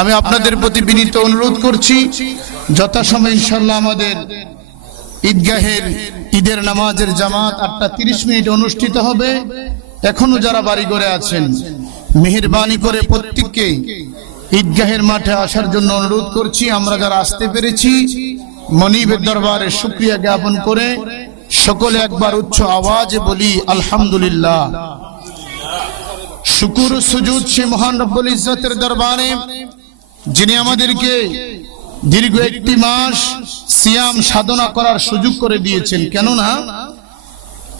আমি আপনাদের প্রতি বিনীত অনুরোধ করছি, যথাসময়ে ইনশাআল্লাহ আমাদের ঈদগাহের ঈদের নামাজের জামাত 8:30 অনুষ্ঠিত হবে। এখনো যারা বাড়ি ঘরে আছেন, মেহেরবানি করে প্রত্যেককে ঈদগাহের মাঠে আসার জন্য অনুরোধ করছি। আমরা যারা আসতে পেরেছি, মনিবের দরবারে শুকরিয়া জ্ঞাপন করে সকলে একবার উচ্চ আওয়াজে বলি আলহামদুলিল্লাহ। শুকর সুজুদ সে মহান রব্বুল ইজ্জতের দরবারে, যিনি আমাদেরকে দীর্ঘ 1 মাস সিয়াম সাধনা করার সুযোগ করে দিয়েছেন। কেননা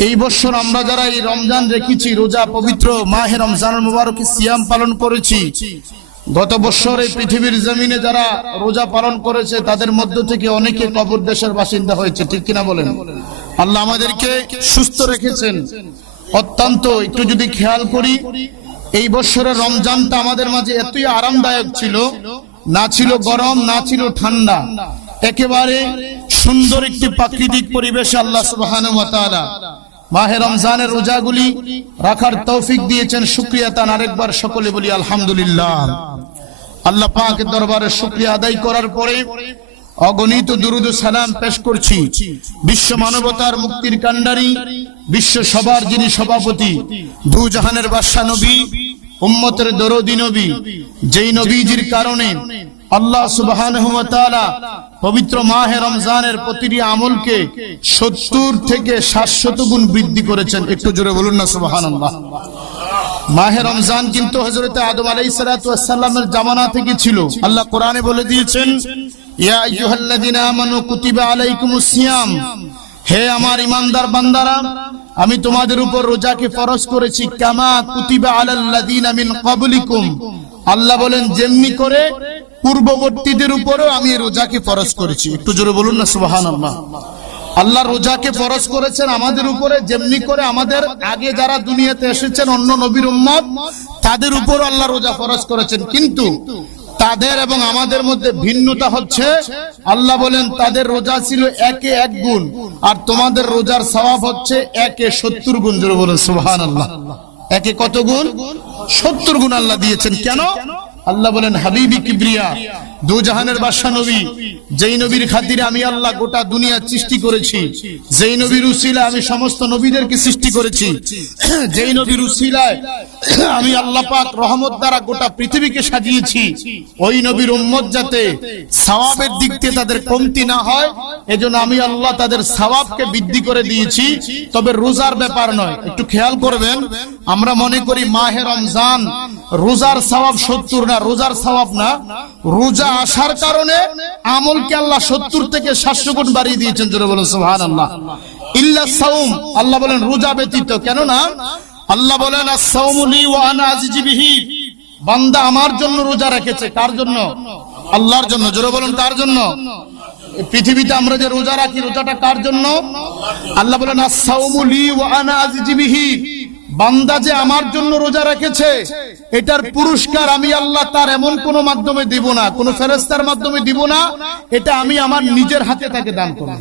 এই বছর আমরা যারা এই রমজান রেখেছি, রোজা পবিত্র মাহে রমজানুল মুবারকে সিয়াম পালন করেছি, গত বছর এই পৃথিবীর জমিনে যারা রোজা পালন করেছে তাদের মধ্য থেকে অনেকে কবর দেশের বাসিন্দা হয়েছে, ঠিক কিনা বলেন? আল্লাহ আমাদেরকে সুস্থ রেখেছেন। অত্যন্ত একটু যদি খেয়াল করি, এই বছরের রমজানটা আমাদের মাঝে এতই আরামদায়ক ছিল, না ছিল গরম, না ছিল ঠান্ডা, একেবারে সুন্দর একটি প্রাকৃতিক পরিবেশে আল্লাহ সুবহানাহু ওয়া তাআলা মাহে রমজানের রোজাগুলি রাখার তৌফিক দিয়েছেন। শুকরিয়া তান আরেকবার সকলে বলি আলহামদুলিল্লাহ। আল্লাহ পাকের দরবারে শুকরিয়া আদায় করার পরে অগণিত দুরুদ ও সালাম পেশ করছি বিশ্ব মানবতার মুক্তির কান্ডারি, বিশ্ব সবার যিনি সভাপতি, দু জাহানের বাদশা নবী, উম্মতের দরদি নবী, যেই নবীজির কারণে আল্লাহ সুবহানাহু ওয়া তাআলা পবিত্র মাহে রমজানের প্রতিটি আমলকে 70 থেকে 700 গুণ বৃদ্ধি করেছেন। একটু জোরে বলুন না সুবহানাল্লাহ। মাহে রমজান কিন্তু হযরত আদম আলাইহিস সালাতু ওয়াস সালামের জামানা থেকে ছিল। আল্লাহ কোরআনে বলে দিয়েছেন, ইয়া আইয়ুহাল্লাযিনা আমানু কুতিবা আলাইকুমুস সিয়াম, হে আমার ঈমানদার বান্দারা, আমি তোমাদের উপর রোজাকে ফরজ করেছি, কামা কুতিবা আলাল্লাযিনা মিন ক্বাবলিকুম, আল্লাহ বলেন যেমনি করে পূর্ববর্তীদের উপরও আমি রোজাকে ফরজ করেছি। একটু জোরে বলুন না সুবহানাল্লাহ। আল্লাহ রোজাকে ফরজ করেছেন আমাদের উপরে, যেমনি করে আমাদের আগে যারা দুনিয়াতে এসেছেন অন্য নবীর উম্মত, তাদের উপর আল্লাহ রোজা ফরজ করেছেন। কিন্তু তাদের এবং আমাদের মধ্যে ভিন্নতা হচ্ছে, আল্লাহ বলেন তাদের রোজা ছিল 1 এ 1 গুণ, আর তোমাদের রোজার সওয়াব হচ্ছে 1 এ 70 গুণ। জোরে বলুন সুবহানাল্লাহ। 1 এ কত গুণ? 70 গুণ আল্লাহ দিয়েছেন। কেন? আল্লাহ বলেন হাবিবি কিবরিয়া, দু জাহানের বাদশা নবী, যেই নবীর খাতিরে আমি আল্লাহ গোটা দুনিয়া সৃষ্টি করেছি, যেই নবীর উসিলায় আমি সমস্ত নবীদেরকে সৃষ্টি করেছি, যেই নবীর উসিলায় আমি আল্লাহ পাক রহমত দ্বারা গোটা পৃথিবীকে সাজিয়েছি, ওই নবীর উম্মত যাতে সওয়াবের দিক থেকে তাদের কমতি না হয়, এজন্য আমি আল্লাহ তাদের সওয়াবকে বৃদ্ধি করে দিয়েছি। তবে রোজার ব্যাপার নয়। একটু খেয়াল করবেন, আমরা মনে করি মাহে রমজান রোজার সওয়াব 70 না, রোজার সওয়াব না, রোজা আসার কারণে আমলকে আল্লাহ 70 থেকে 700 গুণ বাড়িয়ে দিয়েছেন। জোরে বলুন সুবহানাল্লাহ। ইল্লা সাওম, আল্লাহ বলেন রোজা ব্যতীত। কেন না? আল্লাহ বলেন আস-সাওমু লি ওয়া আনা আযজি বিহি, বান্দা আমার জন্য রোজা রেখেছে। কার জন্য? আল্লাহর জন্য। জোরে বলুন কার জন্য? পৃথিবীতে আমরা যে রোজা রাখি, রোজাটা কার জন্য? আল্লাহ বলেন আস-সাওমু লি ওয়া আনা আযজি বিহি, বান্দা যে আমার জন্য রোজা রেখেছে, এটার পুরস্কার আমি আল্লাহ তার এমন কোন মাধ্যমে দিব না, কোন ফেরেশতার মাধ্যমে দিব না, এটা আমি আমার নিজের হাতে তাকে দান করব।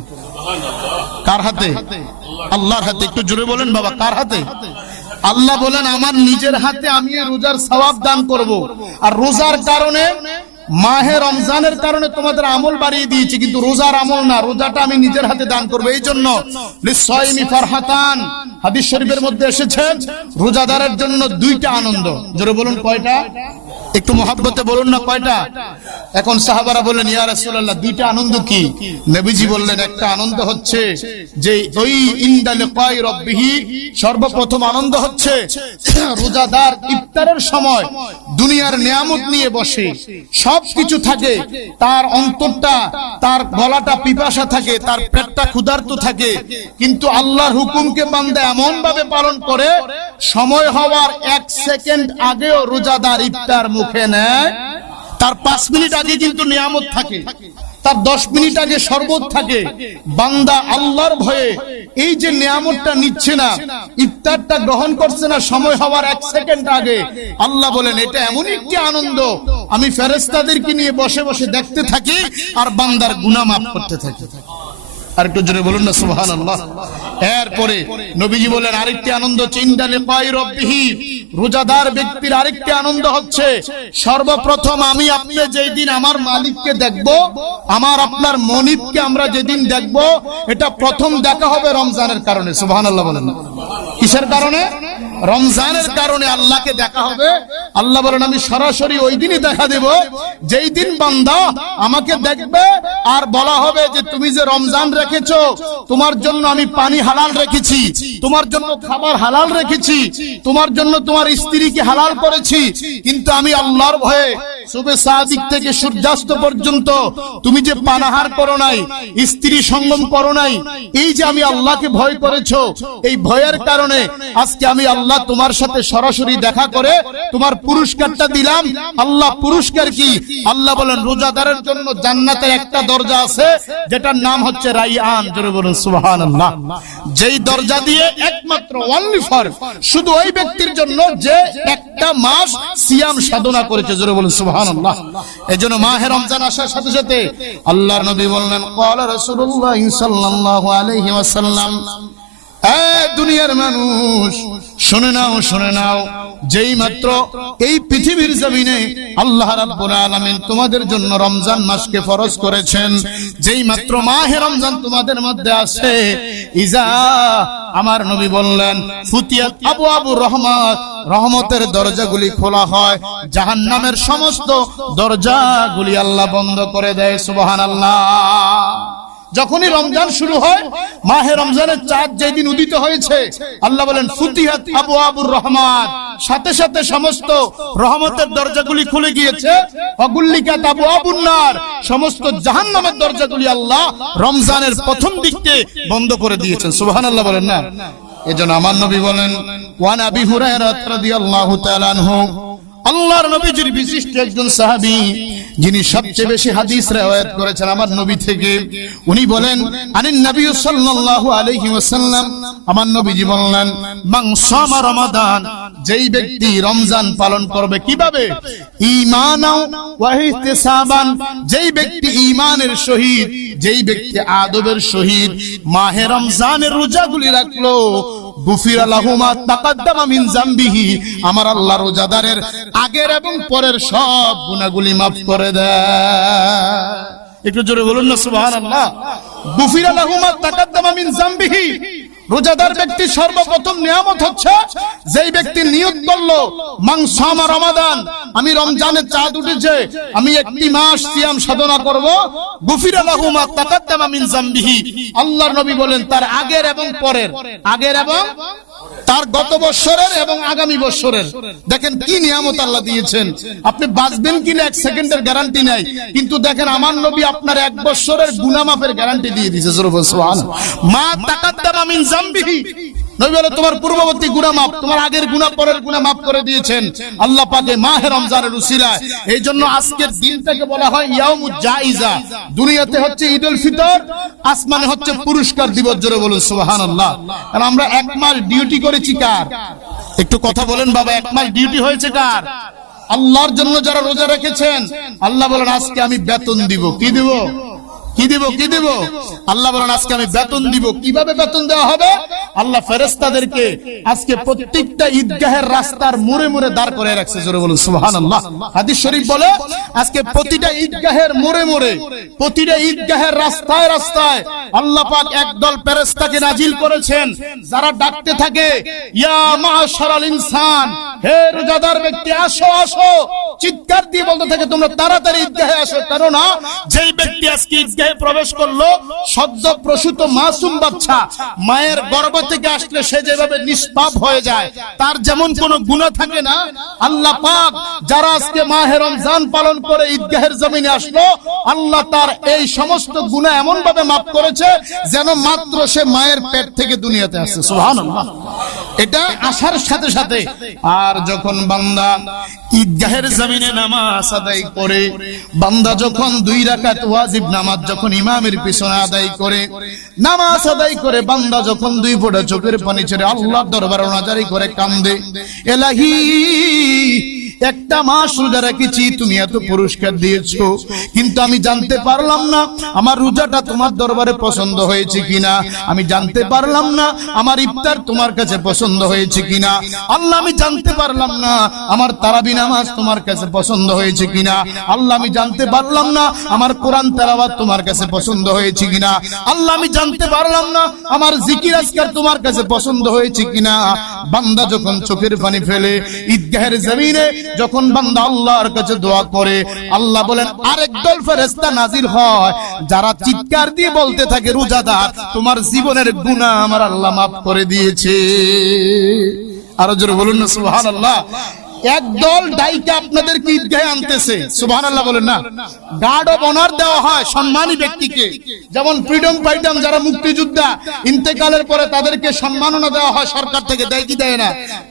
কার হাতে? আল্লাহর হাতে। একটু জোরে বলেন বাবা, কার হাতে? আল্লাহ বলেন আমার নিজের হাতে আমি রোজার সওয়াব দান করব। আর রোজার কারণে, মাহে রমজানের কারণে তোমাদের আমল বাড়িয়ে দিয়েছি, কিন্তু রোজার আমল না, রোজাটা আমি নিজের হাতে দান করব। এই জন্য লিসাইমি ফারহাতান, হাদিস শরীফের মধ্যে এসেছে, রোজাদারের জন্য 2টা আনন্দ। জোরে বলুন কয়টা? একটু মহব্বতে বলুন না কয়টা? এখন সাহাবারা বললেন ইয়া রাসূলুল্লাহ 2টা আনন্দ কি? নবীজি বললেন একটা আনন্দ হচ্ছে যে ওই ইনদা লিকাই রাব্বিহি, সর্বপ্রথম আনন্দ হচ্ছে রোজাদার ইফতারের সময় দুনিয়ার নিয়ামত নিয়ে বসে, সবকিছু থাকে, তার অন্তরটা, তার গলাটা পিপাসা থাকে, তার পেটটা ক্ষুধার্ত থাকে, কিন্তু আল্লাহর হুকুমকে বান্দা এমন ভাবে পালন করে, সময় হওয়ার 1 সেকেন্ড আগেও রোজাদার ইফতার মুখে নেয়। তার 5 মিনিট আগে কিন্তু নিয়ামত থাকে, তার 10 মিনিট আগে শরবত থাকে। বান্দা আল্লাহর ভয়ে এই যে নিয়ামতটা নিচ্ছে না, ইফতারটা গ্রহণ করছে না সময় হওয়ার 1 সেকেন্ড আগে, আল্লাহ বলেন এটা এমন একটি আনন্দ, আমি ফেরেশতাদেরকে নিয়ে বসে বসে দেখতে থাকি আর বান্দার গুনাহ মাফ করতে থাকি। আর একটু জোরে বলুন না সুবহানাল্লাহ। এরপরে নবীজি বলেন আরেকটি আনন্দ চিন্তা লিকাই রাব্বিহি, রোজাদার ব্যক্তির আরেকটি আনন্দ হচ্ছে সর্বপ্রথম আমি আপনি যেই দিন আমার মালিককে দেখব, আমার আপনার মনিবকে আমরা যেদিন দেখব, এটা প্রথম দেখা হবে রমজানের কারণে। সুবহানাল্লাহ বলেন। কিসের কারণে? রমজানের কারণে আল্লাহকে দেখা হবে। আল্লাহ বলেন আমি সরাসরি ওই দিনই দেখা দেব যেই দিন বান্দা আমাকে দেখবে আর বলা হবে যে তুমি যে রমজান রেখেছো, তোমার জন্য আমি পানি হালাল রেখেছি, তোমার জন্য খাবার হালাল রেখেছি, তোমার জন্য তোমার স্ত্রীকে হালাল করেছি, কিন্তু আমি আল্লাহর ভয়ে সুবে সাদিক থেকে সূর্যাস্ত পর্যন্ত তুমি যে পানাহার করো নাই, স্ত্রী সঙ্গম করো নাই, এই যে আমি আল্লাহকে ভয় করেছো, এই ভয়ের কারণে আজকে আমি আল্লাহ তোমার সাথে সরাসরি দেখা করে তোমার পুরস্কারটা দিলাম। আল্লাহ পুরস্কার কি? আল্লাহ বলেন রোজাদারের জন্য জান্নাতের একটা দরজা আছে যেটার নাম হচ্ছে রাইয়ান। জোরে বলুন সুবহানাল্লাহ। যেই দরজা দিয়ে একমাত্র অনলি ফর শুধু ওই ব্যক্তির জন্য যে একটা মাস সিয়াম সাধনা করেছে। জোরে বলুন সুবহানাল্লাহ। এজন্য মাহে রমজান আসার সাথে সাথে আল্লাহর নবী বললেন ক্বালা রাসূলুল্লাহ সাল্লাল্লাহু আলাইহি ওয়াসাল্লাম, দুনিয়ার মানুষ শুনে নাও, শুনে নাও, যেই মাত্র এই পৃথিবীর জমিনে আল্লাহ রাব্বুল আলামিন তোমাদের জন্য রমজান মাসকে ফরজ করেছেন, যেই মাত্র মাহে রমজান তোমাদের মধ্যে আছে, ইজা আমার নবী বললেন ফুতিয়াত আবওয়াবুর রহমাত, রহমতের দরজাগুলি খোলা হয়, জাহান্নামের সমস্ত দরজাগুলি আল্লাহ বন্ধ করে দেয়। সুবহানাল্লাহ। যখনই রমজান শুরু হয়, মাহে রমজানের চাঁদ যেদিন উদিত হয়েছে, আল্লাহ বলেন ফুতিহাত আবওয়াবুর রহমাত, সাথে সাথে সমস্ত রহমতের দরজাগুলি খুলে গিয়েছে। অগুল্লিকাত আবওয়াবুন নার, সমস্ত জাহান্নামের দরজাগুলি আল্লাহ রমজানের প্রথম দিকে বন্ধ করে দিয়েছেন। সুবহানাল্লাহ বলেন না। এজন্য আমার নবী বলেন ওয়ান আবি হুরায়রা রাদিয়াল্লাহু তাআলা আনহু, আল্লাহর নবীজির বিশিষ্ট একজন সাহাবী যিনি সবচেয়ে বেশি হাদিস riwayat করেছেন আমার নবী থেকে, উনি বলেন আনিন নবী সাল্লাল্লাহু আলাইহি ওয়াসাল্লাম, আমার নবীজি বললেন মান সামা রমাদান, যেই ব্যক্তি রমজান পালন করবে কিভাবে? ঈমানাও ওয়া ইহতিসাবান, যেই ব্যক্তি ঈমানের সহিত, যেই ব্যক্তি আদবের সহিত মাহে রমজানের রোজাগুলি রাখলো, গুফিরা লাহু মা তাকাদ্দামা মিন যামবিহি, আমার আল্লাহ রোজাদারের আগের এবং পরের সব গুনাহগুলি maaf করে দেয়। একটু জোরে বলুন না সুবহানাল্লাহ। গুফিরা লাহু মা তাকাদ্দামা মিন যামবিহি, রোজাদার ব্যক্তি সর্বপ্রথম নিয়ামত হচ্ছে যেই ব্যক্তি নিয়ত করলো মান সামা রমাদান, আমি রমজানের চাঁদ উঠেছে, আমি একটি মাস সিয়াম সাধনা করব, গুফিরা লাহু মা তাকাদ্দামা মিন যামবিহি, আল্লাহর নবী বলেন তার আগের এবং পরের, আগের এবং তার গত বছরের এবং আগামী বছরের। দেখেন কি নিয়ামত আল্লাহ দিয়েছেন। আপনি বাঁচবেন কিনা এক সেকেন্ডের গ্যারান্টি নাই, কিন্তু দেখেন আমার নবী আপনার এক বছরের গুনাহ মাফের গ্যারান্টি দিয়ে দিয়েছে। সুবহানাল্লাহ। মা তাকাদ্দামা মিন যামবিহি, নবী বলে তোমার পূর্ববর্তী গুনাহ মাফ, তোমার আগের গুনাহ পরের গুনাহ মাফ করে দিয়েছেন আল্লাহ পাকে মাহে রমজানের উসিলায়। এইজন্য আজকের দিনটাকে বলা হয় ইয়াউমুজ জাইজা। দুনিয়াতে হচ্ছে ঈদুল ফিতর, আসমানে হচ্ছে পুরস্কার দিবস। জোরে বলুন সুবহানাল্লাহ। আর আমরা এক মাস ডিউটি করেছি কার? একটু কথা বলেন বাবা, এক মাস ডিউটি হয়েছে কার? আল্লাহর জন্য যারা রোজা রেখেছেন, আল্লাহ বলেন আজকে আমি বেতন দিব। কি দিব? কি দিব? কি দিব? আল্লাহ বলেন আজকে আমি বেতন দিব। কিভাবে বেতন দেওয়া হবে? আল্লাহ ফেরেশতাদেরকে আজকে প্রত্যেকটা ঈদগাহের রাস্তার মোড়ে মোড়ে দাঁড় করে রাখছে। জোরে বলুন সুবহানাল্লাহ। হাদিস শরীফ বলে আজকে প্রতিটা ঈদগাহের মোড়ে মোড়ে, প্রতিটা ঈদগাহের রাস্তায় রাস্তায় আল্লাহ পাক একদল ফেরেশতাকে নাজিল করেছেন, যারা ডাকতে থাকে ইয়া মাশারাল ইনসান, হে রোজাদার ব্যক্তি আসো আসো, চিৎকার দিয়ে বলতে থাকে তোমরা তাড়াতাড়ি ঈদগাহে আসো। কেননা যেই ব্যক্তি আজকে ঈদগাহে প্রবেশ করলো, সদ্য প্রসূত মাসুম বাচ্চা মায়ের গর্ভ থেকে আসলে সে যেভাবে নিষ্পাপ হয়ে যায়, তার যেমন কোনো গুনাহ থাকে না, আল্লাহ পাক যারা আজকে মাহে রমজান পালন করে ঈদগাহের জমিনে আসলো, আল্লাহ তার এই সমস্ত গুনাহ এমন ভাবে মাফ করেছে যেন মাত্র সে মায়ের পেট থেকে দুনিয়াতে আসছে। সুবহানাল্লাহ। এটা আসার সাথে সাথে আর যখন বান্দা ঈদগাহের জমিনে নামাজ আদায় করে, বান্দা যখন 2 রাকাত ওয়াজিব নামাজ যখন ইমামের পিছনে আদায় করে, নামাজ আদায় করে বান্দা যখন 2 ফোঁটা চোখের পানি ছেড়ে আল্লাহর দরবারে নাজারি করে কান্দে, এলাহি একটা মাস রোজা রেখেছি, তুমি এত পুরস্কার দিয়েছো, কিন্তু আমি জানতে পারলাম না আমার রোজাটা তোমার দরবারে পছন্দ হয়েছে কিনা, আমি জানতে পারলাম না আমার ইফতার তোমার কাছে পছন্দ হয়েছে কিনা। আল্লাহ আমি জানতে পারলাম না আমার তারাবি নামাজ তোমার কাছে পছন্দ হয়েছে কিনা। আল্লাহ আমি জানতে পারলাম না আমার কোরআন তেলাওয়াত তোমার কাছে পছন্দ হয়েছে কিনা। আল্লাহ আমি জানতে পারলাম না আমার জিকির আজকার তোমার কাছে পছন্দ হয়েছে কিনা। বান্দা যখন চোখের পানি ফেলে ঈদগাহের জমিনে, যখন বান্দা আল্লাহর কাছে দোয়া করে, আল্লাহ বলেন আরেক দল ফেরেশতা নাজিল হয়, যারা চিৎকার দিয়ে বলতে থাকে রোজাদার তোমার জীবনের গুনাহ আমার আল্লাহ মাফ করে দিয়েছে। আরো জোরে বলুন না সুবহানাল্লাহ। একদল ডাইকে আপনাদেরকে ঈদগাহে আনতেছে, সুবহানাল্লাহ বলেন না। গার্ড অফ অনার দেওয়া হয় সম্মানী ব্যক্তিকে, যেমন ফ্রিডম ফাইটার যারা মুক্তিযোদ্ধা ইন্তেকালের পরে তাদেরকে সম্মাননা দেওয়া হয় সরকার থেকে, দেয় কি দেয় না?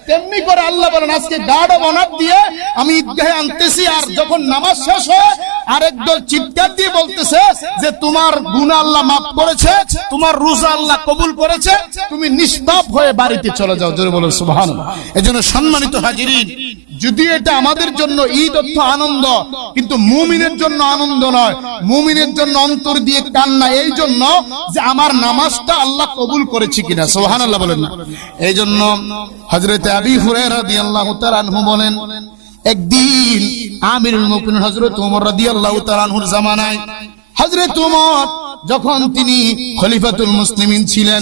তেমনি করে আল্লাহ বলেন আজকে গার্ড অফ অনার দিয়ে আমি ঈদগাহে আনতেছি। আর যখন নামাজ শেষ হয় আরেক দল চিৎকার দিয়ে বলতেছে যে তোমার গুনাহ আল্লাহ মাফ করেছে, তোমার রোজা আল্লাহ কবুল করেছে, তুমি নিষ্পাপ হয়ে বাড়িতে চলে যাও। জোরে বলো সুবহানাল্লাহ। এজন্য সম্মানিত হাজিরিন, যদি এটা আমাদের জন্য ঈদ অর্থ আনন্দ, কিন্তু মুমিনের জন্য আনন্দ নয়, মুমিনের জন্য অন্তর দিয়ে কান্না, এই জন্য যে আমার নামাজটা আল্লাহ কবুল করেছে কিনা। সুবহানাল্লাহ বলেন না। এই জন্য হযরত আবী হুরায়রা রাদিয়াল্লাহু তাআলা আনহু বলেন, একদিন আমিরুল মুমিনিন হযরত ওমর রাদিয়াল্লাহু তাআলা আনহুর জামানায়, হযরত ওমর যখন তিনি খলিফাতুল মুসলিমিন ছিলেন,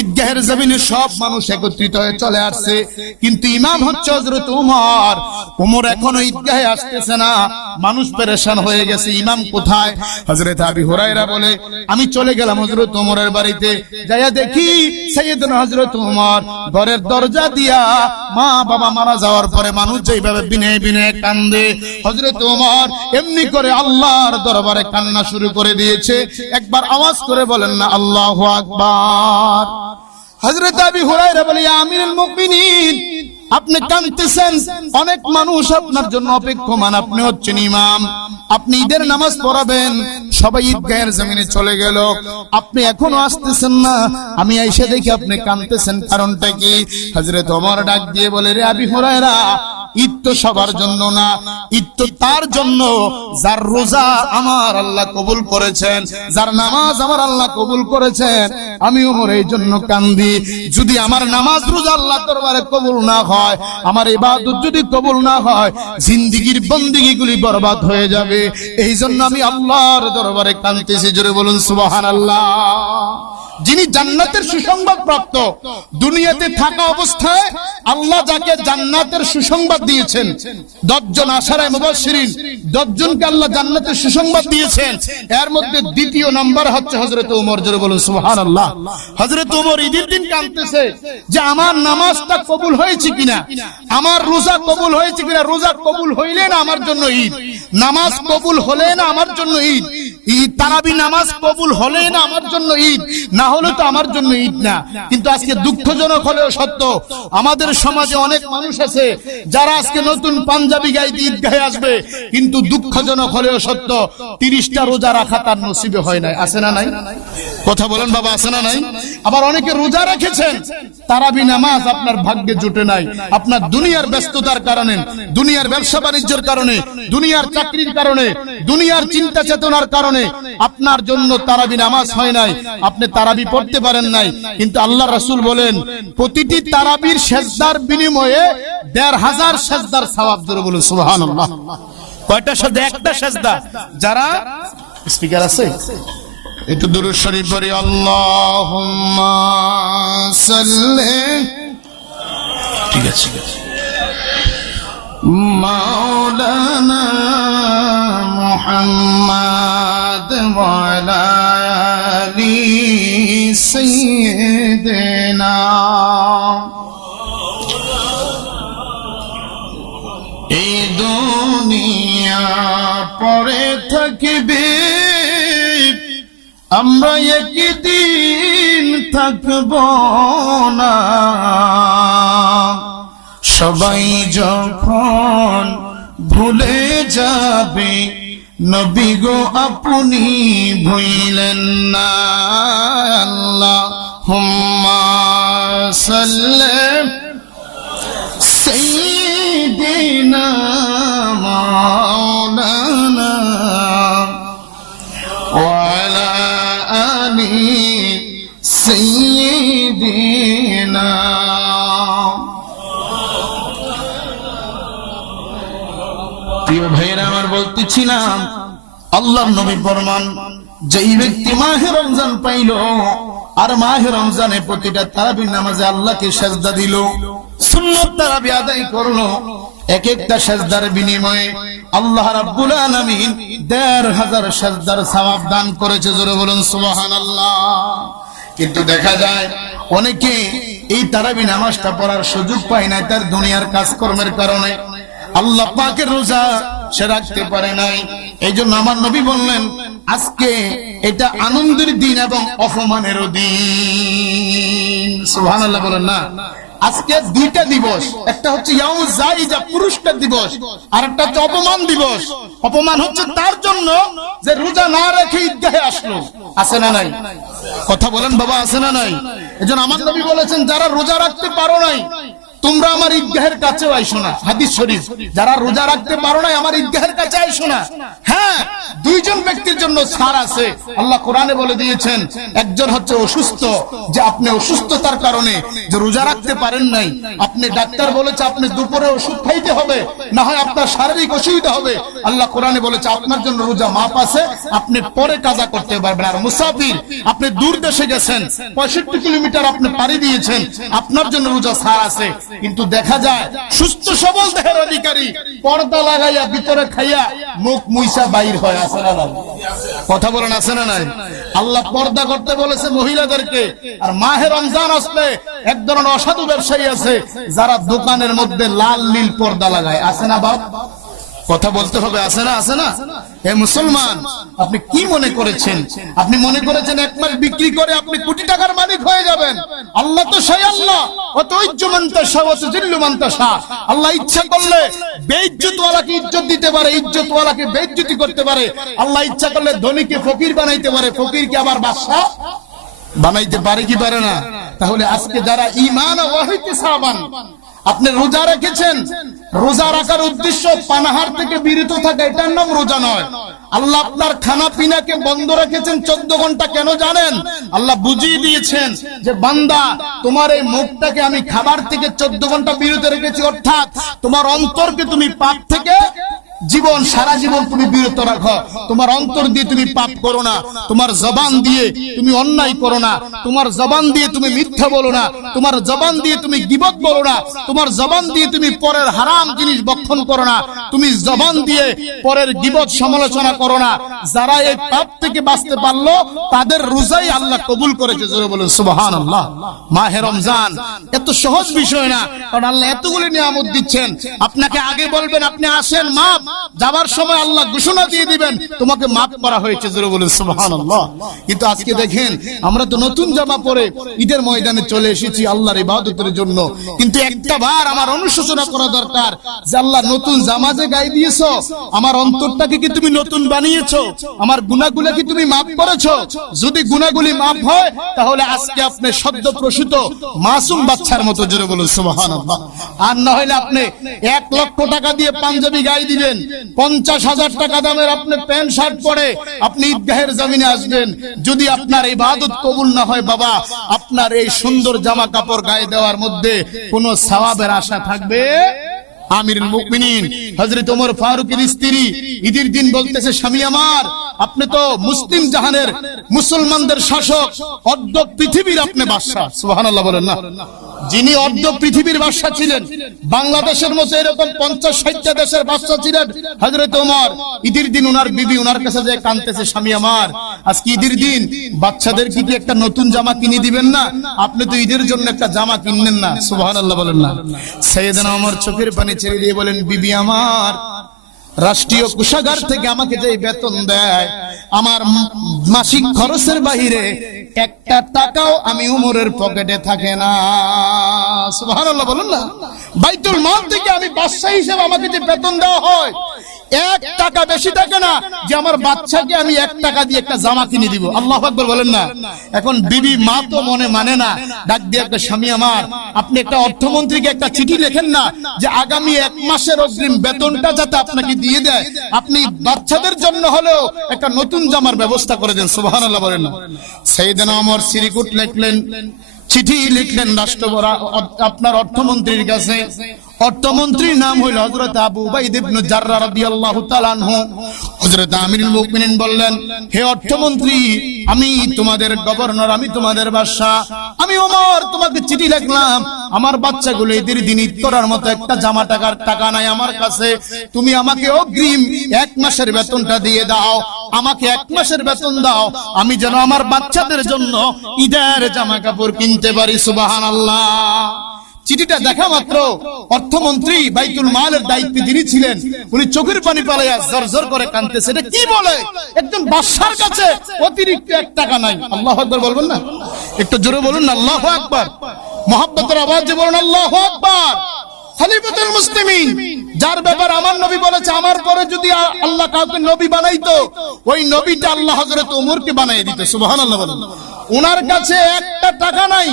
ঈদগাহের জমিনে সব মানুষ একত্রিত হয়ে চলে আসছে, কিন্তু ইমাম হচ্ছে হযরত ওমর। ওমর এখনো ঈদগাহে আসতেছে না, মানুষ পেরেশান হয়ে গেছে, ইমাম কোথায়? হযরত আবী হুরায়রা বলে, আমি চলে গেলাম হযরত ওমরের বাড়িতে, যাইয়া দেখি সাইয়েদনা হযরত ওমর ঘরের দরজা দিয়া, মা বাবা মারা যাওয়ার পরে মানুষ যেভাবে বিনে বিনে কান্দে, হযরত ওমর এমনি করে আল্লাহর দরবারে কান্না শুরু করে দিয়েছে। একবার আওয়াজ করে বলেন না আল্লাহু আকবার। হযরত আবী হুরায়রা বলে, ইয়া আমিরুল মুমিনিন, আপনি কাঁদতেছেন, অনেক মানুষ আপনার জন্য অপেক্ষমান, আপনি হচ্ছেন ইমাম, আপনি ঈদের নামাজ পড়াবেন, সবাই ঈদগাহের জমিনে চলে গেল, আপনি এখনো আসতেছেন না, আমি এসে দেখি আপনি কাঁদতেছেন, কারণটা কি? হযরত ওমর ডাক দিয়ে বলে, রে আবী হুরায়রা, ঈদ তো সবার জন্য না, ঈদ তো তার জন্য যার রোজা আমার আল্লাহ কবুল করেছেন, যার নামাজ আমার আল্লাহ কবুল করেছেন। আমি ওমর এই জন্য কান্দি, যদি আমার নামাজ রোজা আল্লাহ দরবারে কবুল না হয়, আমার ইবাদত যদি কবুল না হয়, জিন্দেগীর বন্দেগীগুলি বরবাদ হয়ে যাবে। এই জন্য আমি আল্লাহর দরবারে কাঁদতেছি। জোরে বলুন সুবহানাল্লাহ। যিনি জান্নাতের সুসংবাদ প্রাপ্ত, দুনিয়াতে থাকা অবস্থায় আল্লাহ যাকে জান্নাতের সুসংবাদ দিয়েছেন, 10 জন আশারায়ে মুবাশশিরিন, 10 জনকে আল্লাহ জান্নাতের সুসংবাদ দিয়েছেন, এর মধ্যে দ্বিতীয় নাম্বার হচ্ছে হযরত ওমর। জোরে বলুন সুবহানাল্লাহ। হযরত ওমর ঈদের দিন কাঁদতেছে যে আমার নামাজটা কবুল হয়েছে কিনা, আমার রোজা কবুল হয়েছে কিনা। রোজা কবুল হইলে না আমার জন্য ঈদ, নামাজ কবুল হলে না আমার জন্য ঈদ, তারাবি নামাজ কবুল হলে না আমার জন্য ঈদ, না হলে তো আমার জন্য ঈদ না। কিন্তু আজকে দুঃখজনক হলেও সত্য, আমাদের সমাজে অনেক মানুষ আছে যারা আজকে নতুন পাঞ্জাবি গাইতে ঈদগাহে আসবে, কিন্তু দুঃখজনক হলেও সত্য 30টা রোজা রাখা তার নসিবে হয় নাই। আছে না নাই? কথা বলেন বাবা, আছে না নাই? আবার অনেকে রোজা রেখেছেন, তারাবি নামাজ আপনার ভাগ্যে জুটে নাই, আপনার দুনিয়ার ব্যস্ততার কারণে, দুনিয়ার ব্যবসা বাণিজ্যের কারণে, দুনিয়ার চাকরির কারণে, দুনিয়ার চিন্তা চেতনার কারণে আপনার জন্য তারাবি নামাজ হয় নাই, আপনি তারাবি পড়তে পারেন নাই। কিন্তু আল্লাহ রাসূল বলেন, প্রতিটি তারাবির সেজদার বিনিময়ে 1500 সেজদার সওয়াব। জোরে বলুন সুবহানাল্লাহ। কয়টা সেজদা? একটা সেজদা। যারা স্পিকার আছে একটু দুরূদ শরীফ পড়ি, আল্লাহুম্মা সাল্লি, ঠিক আছে, মাওলানা মুহাম্মদ ওয়া আলা আলি সাইয়্যিদিনা। এই দুনিয়া পরে থাকবে, আমরা একদিন থাকব না। সবাই যখন ভুলে যাবে, নবী গো আপনি ভুইলেন না। আল্লাহুম্মা সাল্লি সাইয়্যিদিনা মাওলানা ওয়া আলা আলি সাইয়্যিদিনা। প্রিয় ভাইরা আমার, বলতেছিলাম আল্লাহর নবী ফরমান, যেই ব্যক্তি মাহে রমজান পাইল আর মাহে রমজানে প্রতিটা তারাবির নামাজে আল্লাহকে সেজদা দিল, সুন্নত তারাবি আদায় করলো, এক একটা সেজদার বিনিময়ে আল্লাহ রাব্বুল আলামিন ১৫০০ সেজদার সওয়াব দান করেছে। জোরে বলুন সুবহানাল্লাহ। কিন্তু দেখা যায় অনেকে এই তারাবি নামাজটা পড়ার সুযোগ পায় না, তার দুনিয়ার কাজকর্মের কারণে আল্লাহ পাকের রোজা সে রাখতে পারে নাই। এই জন্য আমার নবী বললেন, আজকে এটা আনন্দের দিন এবং অপমানেরও দিন। সুবহানাল্লাহ বলেন না। আজকে দুইটা দিবস, একটা হচ্ছে ইয়াউমুজ জাইজা পুরস্কার দিবস, আর একটা হচ্ছে অপমান দিবস। অপমান হচ্ছে তার জন্য যে রোজা না রেখে ঈদগাহে আসলো। আছে না নাই? কথা বলেন বাবা, আছে না নাই? এজন্য আমার নবী বলেছেন, যারা রোজা রাখতে পারো নাই তোমরা আমার ঈদগাহের কাছেও আইসো না। হাদিস শরীফ, যারা রোজা রাখতে পারো নাই আমার ঈদগাহের কাছে আইসো না। হ্যাঁ, দুইজন ব্যক্তির জন্য ছাড় আছে। আল্লাহ কোরআনে বলে দিয়েছেন, একজন হচ্ছে অসুস্থ, যে আপনি অসুস্থতার কারণে যে রোজা রাখতে পারেন নাই, আপনি ডাক্তার বলেছে আপনি দুপুরে ওষুধ খাইতে হবে, না হয় আপনার শারীরিক অসুবিধা হবে। আল্লাহ কোরআনে বলেছে আপনার জন্য রোজা মাপ আছে, আপনি পরে কাজা করতে পারবেন। আর মুসাফির, আপনি দূর দেশে গেছেন, 65 কিলোমিটার আপনি পাড়ি দিয়েছেন, আপনার জন্য রোজা ছাড় আছে। কিন্তু দেখা যায় সুস্থ সবল দেহের অধিকারী পর্দা লাগাইয়া ভিতরে খাইয়া মুখ মুইসা বাইর হয়। আছে না নাই? কথা বলেন, আছে না নাই? আল্লাহ পর্দা করতে বলেছে মহিলাদেরকে। আর মাহে রমজান আসলে এক ধরনের অসাধু ব্যবসায়ী আছে যারা দোকানের মধ্যে লাল নীল পর্দা লাগায়। আছে না বাপ? কথা বলতে হবে। আছে না? আছে না? হে মুসলমান, আপনি কি মনে করেছেন? আপনি মনে করেছেন এক মাস বিক্রি করে আপনি কোটি টাকার মালিক হয়ে যাবেন? আল্লাহ তো সেই আল্লাহ, অত ইজ্জমান তাশা ওয়া তুযিল্লু মান তাশা। আল্লাহ ইচ্ছা করলে বেইজ্জতওয়ালাকে ইজ্জত দিতে পারে, ইজ্জতওয়ালাকে বেইজ্জতি করতে পারে। আল্লাহ ইচ্ছা করলে ধনীকে ফকির বানাইতে পারে, ফকিরকে আবার বাদশা বানাইতে পারে কি পারে না? তাহলে আজকে যারা ঈমান ও ইহতিসাবান, আপনি রোজা রেখেছেন, রোজা রাখার উদ্দেশ্য পানাহার থেকে বিরত থাকা, এটার নাম রোজা নয়। আল্লাহ আপনার খানা পিনাকে বন্ধ রেখেছেন 14 ঘন্টা, কেন জানেন? আল্লাহ বুঝিয়ে দিয়েছেন যে বান্দা, তোমার এই মুখটাকে আমি খাবার থেকে 14 ঘন্টা বিরত রেখেছি, অর্থাৎ তোমার অন্তরকে তুমি পাপ থেকে জীবন সারা জীবন তুমি বিরত রাখো। তোমার অন্তর দিয়ে তুমি পাপ করো না, তোমার জবান দিয়ে তুমি অন্যায় করো না, তোমার জবান দিয়ে তুমি মিথ্যা বলো না, তোমার জবান দিয়ে তুমি গীবত বলো না, তোমার জবান দিয়ে তুমি পরের হারাম জিনিস ভক্ষণ করো না, তুমি জবান দিয়ে পরের গীবত সমালোচনা করো না। যারা এই পাপ থেকে বাঁচতে পারলো তাদের রোজাই আল্লাহ কবুল করেছে। জোরে বলুন সুবহানাল্লাহ। মাহে রমজান এত সহজ বিষয় না, কারণ আল্লাহ এতগুলো নিয়ামত দিচ্ছেন। আপনাকে আগে বলবেন আপনি আসেন, মাপ, যাবার সময় আল্লাহ ঘোষণা দিয়ে দিবেন তোমাকে মাফ করা হয়েছে। জোরে বলেন সুবহানাল্লাহ। কিন্তু আজকে দেখেন, আমরা তো নতুন জামা পরে ঈদের ময়দানে চলে এসেছি আল্লাহর ইবাদতের জন্য, কিন্তু একটা বার আমার অনুশোচনা করা দরকার যে আল্লাহ নতুন জামা যে গায়ে দিয়েছো, আমার অন্তরটাকে কি তুমি নতুন বানিয়েছো? আমার গুনাহগুলো কি তুমি মাফ করেছো? যদি গুনাহগুলি মাফ হয় তাহলে আজকে আপনি সদ্য প্রসূত মাসুম বাচ্চার মতো। জোরে বলুন সুবহানাল্লাহ। আর না হলে আপনি 1 লক্ষ টাকা দিয়ে পাঞ্জাবি গায়ে দিবেন, 50,000 টাকা দামের আপনি প্যান্ট শার্ট পরে আপনি ঈদগাহের জমিনে আসবেন, যদি আপনার ইবাদত কবুল না হয় বাবা, আপনার এই সুন্দর জামা কাপড় গায়ে দেওয়ার মধ্যে কোনো সওয়াবের আশা থাকবে? আমিরুল মুমিনিন হযরত ওমর ফারুকের স্ত্রী ঈদের দিন বলতেছে, স্বামী আমার, আপনি তো মুসলিম জাহানের মুসলমানদের শাসক, অর্ধ পৃথিবীর আপনি বাদশা। সুবহানাল্লাহ বলেন না। যিনি অর্ধ পৃথিবীর বাদশা ছিলেন, বাংলাদেশের মতো এরকম 50-60টা দেশের বাদশা ছিলেন হযরত ওমর। ঈদের দিন ওনার বিবি ওনার কাছে যে কাঁদতেছে, স্বামী আমার, আজকে ঈদের দিন বাচ্চাদেরকে কি একটা নতুন জামা কিনে দিবেন না? আপনি তো ঈদের জন্য একটা জামা কিনলেন না। সুবহানাল্লাহ বলেন না। সাইয়েদনা ওমর চোখের পানি ছেড়ে দিয়ে বলেন, বিবি আমার, রাষ্ট্রীয় কোষাগার থেকে আমাকে যে বেতন দেয়, আমার মাসিক খরচের বাইরে একটা টাকাও আমি উমরের পকেটে থাকে না। সুবহানাল্লাহ বলুন না। বাইতুল মাল থেকে আমি বাদশা হিসেবে আমাকে যে বেতন দেওয়া হয়, এক টাকা বেশি থাকে না যে আমার বাচ্চাকে আমি 1 টাকা দিয়ে একটা জামা কিনে দিব। আল্লাহু আকবার বলেন না। এখন বিবি মা তো মনে মানে না, ডাক দিয়ে একটা স্বামী আমার, আপনি একটা অর্থমন্ত্রীকে একটা চিঠি লেখেন না যে আগামী 1 মাসের অগ্রিম বেতনটা যাতে আপনাকে দিয়ে দেয়, আপনি বাচ্চাদের জন্য হলেও একটা নতুন জামার ব্যবস্থা করে দেন। সুবহানাল্লাহ বলেন না। সাইয়েদনা ওমর সিরিকুট লিখলেন, চিঠি লিখলেন আপনার অর্থমন্ত্রীর কাছে। অর্থমন্ত্রীর নাম হইল হযরত আবু উবাইদা ইবনে জাররাহ রাদিয়াল্লাহু তাআলা আনহু। হযরত আমিরুল মুমিনিন বললেন, হে অর্থমন্ত্রী, আমি তোমাদের গভর্নর, আমি তোমাদের বাদশা, আমি ওমর তোমাকে চিঠি লিখলাম, আমার বাচ্চাগুলো এদের দিন ঈদ করার মতো একটা জামা টাকা নাই আমার কাছে, তুমি আমাকে অগ্রিম 1 মাসের বেতনটা দিয়ে দাও, আমাকে 1 মাসের বেতন দাও, আমি যেন আমার বাচ্চাদের জন্য ঈদের জামা কাপড় কিনতে পারি। সুবহানাল্লাহ। চিঠিটা দেখা মাত্র অর্থমন্ত্রী বাইতুল মালের দায়িত্বে যিনি ছিলেন, উনি চোখের পানি পালাইয়া জরজর করে কাঁদতেছে। এটা কি বলে? একজন বাদশার কাছে অতিরিক্ত 1 টাকা নাই। আল্লাহু আকবার বলবেন না? একটু জোরে বলুন না আল্লাহু আকবার। মুহাব্বতের আওয়াজে বলুন আল্লাহু আকবার। খলিফাতুল মুসলিমিন, যার ব্যাপার আমার নবী বলেছে আমার পরে যদি আল্লাহ কাউকে নবী বানাইতো, ওই নবীটা আল্লাহ হযরত ওমরকে বানাই দিত। সুবহানাল্লাহ বলেন। ওনার কাছে 1টা টাকা নাই।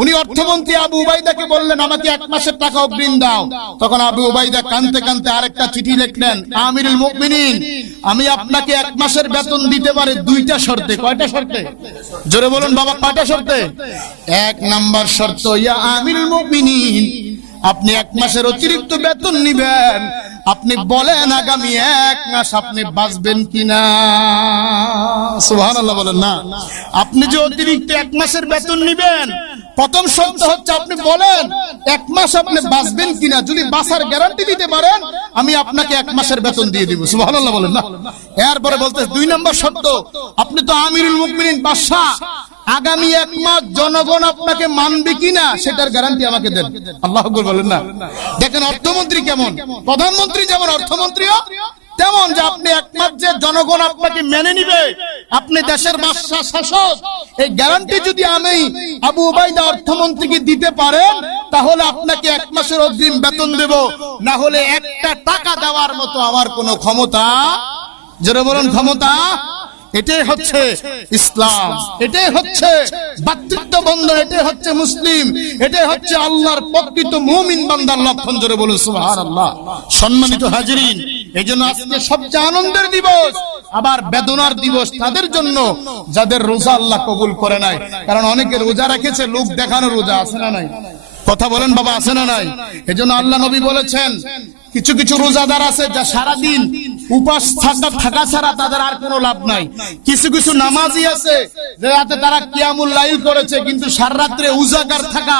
উনি অর্থমন্ত্রী আবু উবাইদাকে বললেন, আমাকে 1 মাসের টাকা অগ্রিম দাও। তখন আবু উবাইদা কাঁদতে কাঁদতে আরেকটা চিঠি লিখলেন, আমিরুল মুমিনিন, আমি আপনাকে 1 মাসের বেতন দিতে পারি 2টা শর্তে। কয়টা শর্তে? জোরে বলুন বাবা, কয়টা শর্তে? 1 নাম্বার শর্ত, ইয়া আমিরুল মুমিনিন, আপনি 1 মাসের অতিরিক্ত বেতন নিবেন, আপনি বলেন আগামী 1 মাস আপনি বাঁচবেন কিনা। সুবহানাল্লাহ বলেন না। আপনি যে অতিরিক্ত 1 মাসের বেতন নিবেন, প্রথম শর্ত হচ্ছে আপনি বলেন 1 মাস আপনি বাঁচবেন কিনা। যদি বাঁচার গ্যারান্টি দিতে পারেন, আমি আপনাকে 1 মাসের বেতন দিয়ে দিব। সুবহানাল্লাহ বলেন না। এরপরে বলতে 2 নম্বর শর্ত, আপনি তো আমিরুল মুমিনিন, বাদশা, আগামী 1 মাস জনগণ আপনাকে মানবে কিনা সেটার গ্যারান্টি আমাকে দেন। আল্লাহু আকবার বলেন না। দেখেন অর্থমন্ত্রী কেমন, প্রধানমন্ত্রী যেমন অর্থমন্ত্রীও তেমন, যে আপনি 1 মাস যে জনগণ আপনাকে মেনে নিবে, আপনি দেশের বাদশা শাসক, এই গ্যারান্টি যদি আমি আবু উবাইদা অর্থমন্ত্রীকে দিতে পারেন, তাহলে আপনাকে 1 মাসের অগ্রিম বেতন দেব, না হলে 1টা টাকা দেওয়ার মতো আমার কোনো ক্ষমতা, যারা বলেন ক্ষমতা। এটাই হচ্ছে ইসলাম, এটাই হচ্ছে ভ্রাতৃত্ব বন্ধন, এটাই হচ্ছে মুসলিম, এটাই হচ্ছে আল্লাহর প্রকৃত মুমিন বান্দার লক্ষণ। জোরে বলুন সুবহানাল্লাহ। সম্মানিত হাজিরিন, এইজন্য আজকে সবচেয়ে আনন্দের দিবস, আবার বেদনার দিবস তাদের জন্য যাদের রোজা আল্লাহ কবুল করে নাই। কারণ অনেকে রোজা রেখেছে লোক দেখানো রোজা, আছে না নাই? কথা বলেন বাবা, আছে না নাই? এজন্য আল্লাহ নবী বলেছেন, কিছু কিছু রোজাদার আছে যা সারাদিন উপাস থাকা ছাড়া তাদের আর কোনো লাভ নাই। কিছু কিছু নামাজি আছে যাতে তারা কিয়ামুল লাইল করেছে, কিন্তু সারা রাত্রে উজাগার থাকা,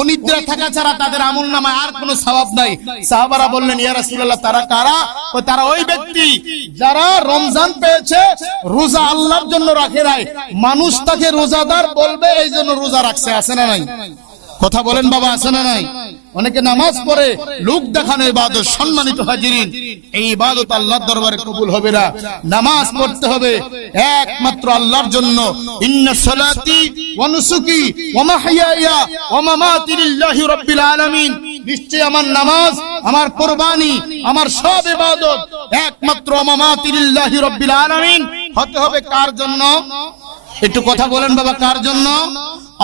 অনিদ্রা থাকা ছাড়া তাদের আমলনামায় আর কোনো সওয়াব নাই। সাহাবারা বললেন, ইয়া রাসূলুল্লাহ, তারা কারা? তারা ওই ব্যক্তি যারা রমজান পেয়েছে, রোজা আল্লাহর জন্য রাখে নাই, মানুষ তাকে রোজাদার বলবে এই জন্য রোজা রাখছে। আছে না নাই? কথা বলেন বাবা, আছে না নাই? অনেকে নামাজ পড়ে লোক দেখানো ইবাদত। সম্মানিত হাজিরিন, এই ইবাদত আল্লাহর দরবারে কবুল হবে না। নামাজ পড়তে হবে একমাত্র আল্লাহর জন্য। ইন্না সালাতি ওয়া নুসুকি ওয়া মাহইয়ায়া ওয়া মামাতি লিল্লাহি রাব্বিল আলামিন, নিশ্চয় আমার নামাজ, আমার কুরবানি, আমার সব ইবাদত একমাত্র ওয়া মামাতি লিল্লাহি রাব্বিল আলামিন হতে হবে। কার জন্য? একটু কথা বলেন বাবা, কার জন্য?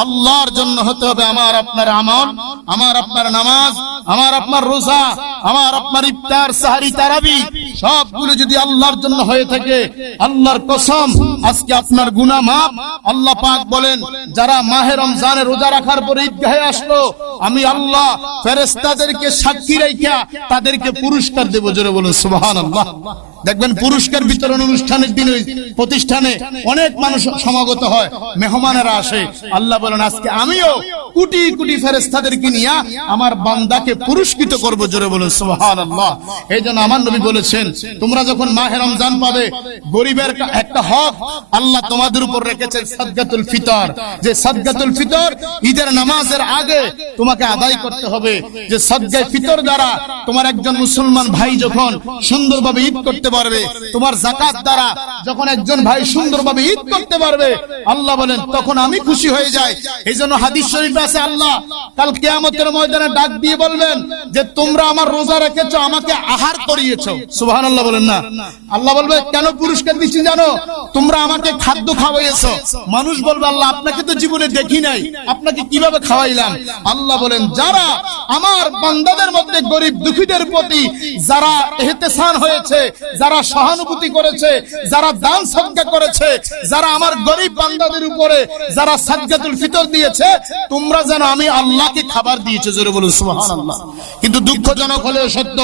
আল্লাহর জন্য হতে হবে। আমার আপনার আমল, আমার আপনার নামাজ, আমার আপনার রোজা, আমার আপনার ইফতার, সাহারি, তারাবি সবগুলো যদি আল্লাহর জন্য হয়ে থাকে, আল্লাহর কসম আজকে আপনার গুনাহ মাফ। আল্লাহ পাক বলেন, যারা মাহে রমজানে রোজা রাখার পরে ঈদগাহে আসলো, আমি আল্লাহ ফেরেশতাদেরকে সাক্ষী রাইখা তাদেরকে পুরস্কার দেব। জোরে বলুন সুবহানাল্লাহ। দেখবেন পুরস্কার বিতরণ অনুষ্ঠানের দিন ওই প্রতিষ্ঠানে অনেক মানুষ সমাগত হয়, মেহমানেরা আসে। আল্লাহ বলেন, আজকে আমিও কোটি কোটি ফেরেশতাদেরকে নিয়ে আমার বান্দাকে পুরস্কৃত করব। জোরে বলুন সুবহানাল্লাহ। এইজন্য আমার নবী বলেছেন, তোমরা যখন মাহে রমজান পাবে, গরিবের একটা হক আল্লাহ তোমাদের উপর রেখেছেন, সাদকাতুল ফিতর। যে সাদকাতুল ফিতর ঈদের নামাজের আগে তোমাকে আদায় করতে হবে। যে সাদকায়ে ফিতর দ্বারা তোমার একজন মুসলমান ভাই যখন সুন্দরভাবে ঈদ করতে পারবে, তোমার যাকাত দ্বারা যখন একজন ভাই সুন্দরভাবে ঈদ করতে পারবে, আল্লাহ বলেন তখন আমি খুশি হয়ে যাই। এই জন্য হাদিস শরীফে আছে আল্লাহ কাল কিয়ামতের ময়দানে ডাক দিয়ে বলবেন যে তোমরা আমার রোজা রেখেছো, আমাকে আহার করিয়েছো। সুবহানাল্লাহ বলেন না? আল্লাহ বলবে কেন পুরস্কার দিচ্ছি জানো? তোমরা আমাকে খাদ্য খাওয়াইয়েছো। মানুষ বলবে আল্লাহ আপনাকে তো জীবনে দেখি নাই, আপনাকে কিভাবে খাওয়াইলাম? আল্লাহ বলেন যারা আমার বান্দাদের মধ্যে গরিব দুঃখীদের প্রতি যারা ইহতিসান হয়েছে, যারা সহানুভূতি করেছে, যারা দান সদকা করেছে, যারা আমার গরিব বান্দাদের উপরে যারা সাদকাতুল ফিতর দিয়েছে, তোমরা যেন আমি আল্লাহকে খাবার দিয়েছে। জোরে বলুন সুবহানাল্লাহ। কিন্তু দুঃখজনক হলেও সত্য,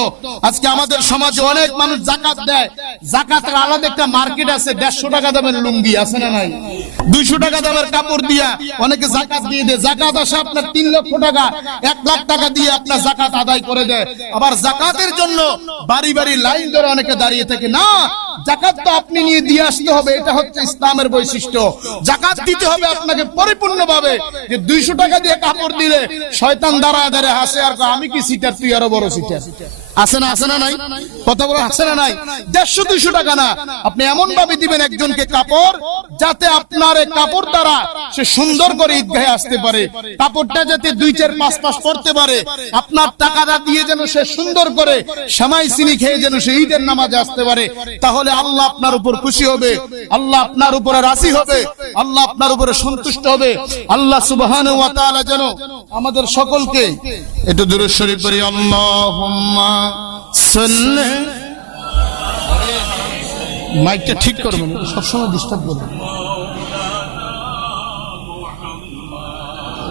আজকে আমাদের সমাজে অনেক মানুষ যাকাত দেয়। যাকাতের আলাদা একটা মার্কেট আছে। 150 টাকা দামের লুঙ্গি আছে না নাই? 200 টাকা দামের কাপড় দিয়া অনেকে যাকাত দিয়ে দেয়। যাকাত আসে আপনার 3 লক্ষ টাকা, 1 লাখ টাকা দিয়ে আপনার যাকাত আদায় করে দেয়। আবার যাকাতের জন্য বাড়ি বাড়ি লাইন ধরে অনেকে দাঁড়িয়ে থাকে। না, যাকাত তো আপনি নিয়ে দিয়ে আসতে হবে, এটা হচ্ছে ইসলামের বৈশিষ্ট্য। যাকাত দিতে হবে আপনাকে পরিপূর্ণভাবে। যে 200 টাকা দিয়ে কাপড় দিলে শয়তান দাঁড়ায় দাঁড়ায় হাসে আর কয় আমি কি সিটার, তুই আরো বড় সিটার। আছে না? আছে না নাই? কথা বলে আছে না নাই? 150-200 টাকা না, আপনি এমন ভাবে দিবেন একজনকে কাপড় যাতে আপনার এই কাপড় দ্বারা সে সুন্দর করে ঈদগাহে আসতে পারে, কাপড়টা যাতে 2-4-5 মাস পরতে পারে। আপনার টাকাটা দিয়ে যেন সে সুন্দর করে সেমাই চিনি খেয়ে যেন সে ঈদের নামাজে আসতে পারে। তাহলে আল্লাহ আপনার উপর খুশি হবে, আল্লাহ আপনার উপরে রাজি হবে, আল্লাহ আপনার উপরে সন্তুষ্ট হবে। আল্লাহ সুবহানাহু ওয়া তাআলা যেন আমাদের সকলকে একটু দুরূদ শরীফ পড়ি। আল্লাহুম্মা সাল্লি, মাইকটা ঠিক করবেন, সবসময় ডিস্টার্ব করবেন।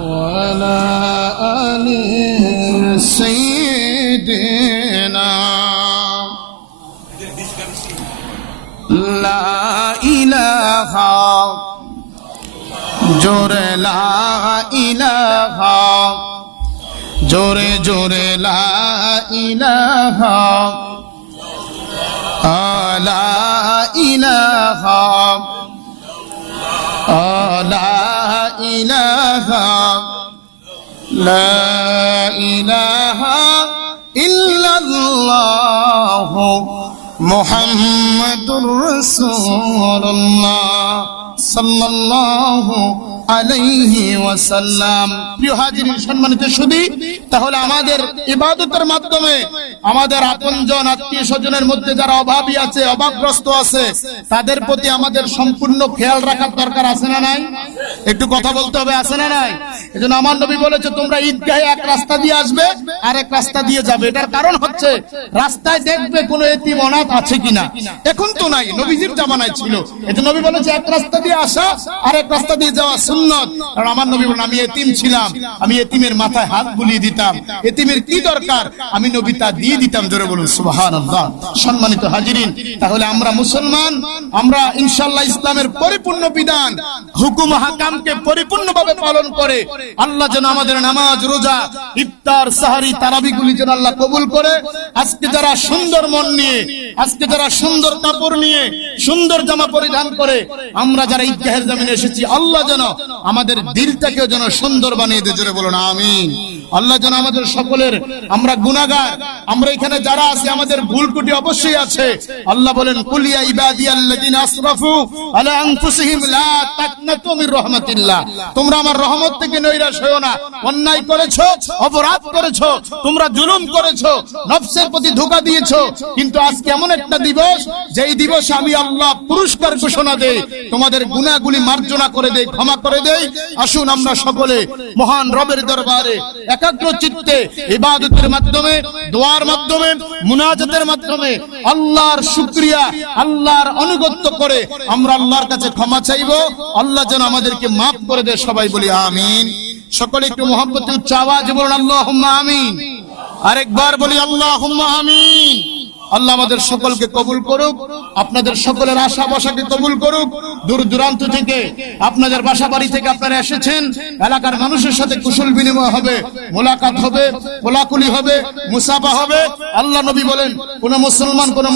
ওয়ালা আলি সাইয়্যিদিনা লা ইলাহা, জোরে লা ইলাহা, জোরে জোরে লা ইলাহা, লা ইলাহা, লা ইলাহা, লা ইলাহা ইল্লাল্লাহ মুহাম্মাদুর রাসূলুল্লাহ সাল্লাল্লাহু আলাইহি ওয়াসাল্লাম। প্রিয় হাজিরিন, সম্মানিত সুধী, তাহলে আমাদের ইবাদতের মাধ্যমে আমাদের আপনজন আত্মীয় স্বজনের মধ্যে যারা অভাবী আছে, অভাবগ্রস্ত আছে, তাদের প্রতি আমাদের সম্পূর্ণ খেয়াল রাখার দরকার আছে না নাই? একটু কথা বলতে হবে, আছে না নাই? এজন্য আমার নবী বলেছে তোমরা ঈদগাহে এক রাস্তা দিয়ে আসবে আর এক রাস্তা দিয়ে যাবে। এটার কারণ হচ্ছে রাস্তায় দেখবে কোনো এতিম অনাথ আছে কিনা। এখন তো নাই, নবীজির জামানায় ছিল। এজন্য নবী বলেছে এক রাস্তা দিয়ে আসা আর এক রাস্তা দিয়ে যাওয়া সুন্নাত। আর আমার নবী বলেন আমি এতিম ছিলাম, আমি এতিমের মাথায় হাত বুলিয়ে দিতাম, এতিমের কি দরকার আমি নবী তা দিয়ে দিতাম। জোরে বলুন সুবহানাল্লাহ। সম্মানিত হাজিরিন, তাহলে আমরা মুসলমান, আমরা ইনশাআল্লাহ ইসলামের পরিপূর্ণ বিধান হুকুম হাকামকে পরিপূর্ণভাবে পালন করে আল্লাহ যেন আমাদের নামাজ, রোজা, ইফতার, সাহারি, তারাবিগুলি যেন আল্লাহ কবুল করে। আজকে যারা সুন্দর মন নিয়ে, আজকে যারা সুন্দর কাপড় নিয়ে, সুন্দর জামা পরিধান করে আমরা যারা ঈদগাহের জমিনে এসেছি, আল্লাহ যেন আমাদের দিলটাকেও যেন সুন্দর বানিয়ে দেয়। জোরে বলুন আমিন। আল্লাহ যেন আমাদের সকলের, আমরা গুনাহগার, আমরা এখানে যারা আছি আমাদের ভুল ত্রুটি অবশ্যই আছে। আল্লাহ বলেন কুল ইয়া ইবাদিয়াল্লাযিনা আসরাফু আলা আনফুসিহিম লা তাকনাতু মির রাহমাতিল্লাহ। তোমরা আমার রহমত থেকে নৈরাশ হয়ো না। অন্যায় করেছো, অপরাধ করেছো, তোমরা জুলুম করেছো, নফসের প্রতি ধোঁকা দিয়েছো, কিন্তু আজকে এমন একটা দিবস, যেই দিবসে আমি আল্লাহ পুরস্কার ঘোষণা দেই, তোমাদের গুনাহগুলি মার্জনা করে দেই, ক্ষমা করে দেই। আসুন আমরা সকলে মহান রবের দরবারে একাগ্র চিত্তে ইবাদতের মাধ্যমে, দোয়ার মাধ্যমে, মুনাজাতের মাধ্যমে আল্লাহর শুকরিয়া, আল্লাহর আনুগত্য করে আমরা আল্লাহর কাছে ক্ষমা চাইবো। আল্লাহ যেন আমাদেরকে মাফ করে দেয়। সবাই বলি আমিন। সকলে একটু মহব্বতে উচ্চ আওয়াজে বলুন আল্লাহুম্মা আমিন। আরেকবার বলি আল্লাহুম্মা আমিন। আল্লাহ আমাদের সকলকে কবুল করুক, আপনাদের সকলের আশা বসাকে কবুল করুক। দূর দূরান্ত থেকে আপনাদের বাসা বাড়ি থেকে আপনারা এসেছেন, এলাকার মানুষের সাথে কুশল বিনিময় হবে, মোলাকাত হবে, কোলাকুলি হবে, মুসাফা হবে। আল্লাহ নবী বলেন, কোন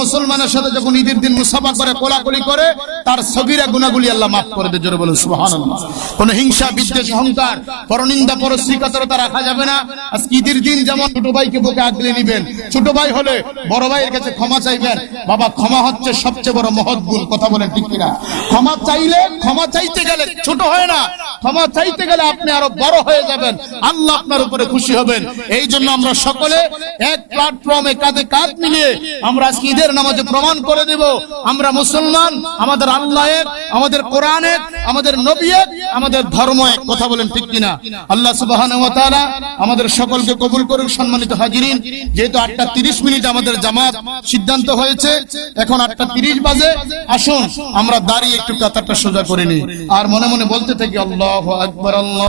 মুসলমানের সাথে যখন ঈদের দিন মুসাফা করে, কোলাকুলি করে, তার সগীরা গুনাহগুলি আল্লাহ মাফ করে দেয়। জোরে বলেন সুবহানাল্লাহ। কোন হিংসা, বিদ্বেষ, অহংকার, পরনিন্দা, পরশ্রীকাতরতা রাখা যাবে না। আজকে ঈদের দিন যেমন ছোট ভাইকে বুকে আগলে নিবেন, ছোট ভাই হলে বড় ভাইয়ের কাছে ক্ষমা চাইবেন। বাবা, ক্ষমা হচ্ছে সবচেয়ে বড় মহৎ গুণ। কথা বলেন ঠিক কিনা? ক্ষমা চাইলে, ক্ষমা চাইতে গেলে ছোট হয় না, ক্ষমা চাইতে গেলে আপনি আরো বড় হয়ে যাবেন, আল্লাহ আপনার উপরে খুশি হবেন। এই জন্য আমরা সকলে এক প্ল্যাটফর্মে কাঁধে কাঁধ মিলিয়ে আমরা আজকে ঈদের নামাজে প্রমাণ করে দেব আমরা মুসলমান, আমাদের আল্লাহ এক, আমাদের কোরআন এক, আমাদের নবী এক, আমাদের ধর্ম এক। কথা বলেন ঠিক কিনা? আল্লাহ সুবহানাহু ওয়া তাআলা আমাদের সকলকে কবুল করুন। সম্মানিত হাজিরিন, যেহেতু 8:30 আমাদের জামাত সিদ্ধান্ত হয়েছে, এখন 8:30 বাজে, আসুন আমরা দাঁড়িয়ে একটু কাতারটা সোজা করে নিই আর মনে মনে বলতে থাকি আল্লাহু আকবার, আল্লাহ।